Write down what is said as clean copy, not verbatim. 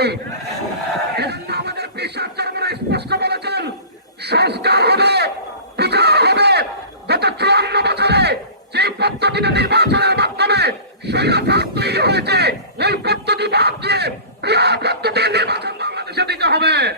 চাই। এজন্য আমাদের বিশ্বাস স্পষ্ট বলেছেন, সংস্কার হবে, বিচার হবে। গত 54 বছরে যে পদ্ধতিতে নির্বাচনের মাধ্যমে স্বৈরাচার তৈরি হয়েছে, ওই পদ্ধতি বাদ দিয়ে পদ্ধতির নির্বাচন বাংলাদেশে দিতে হবে।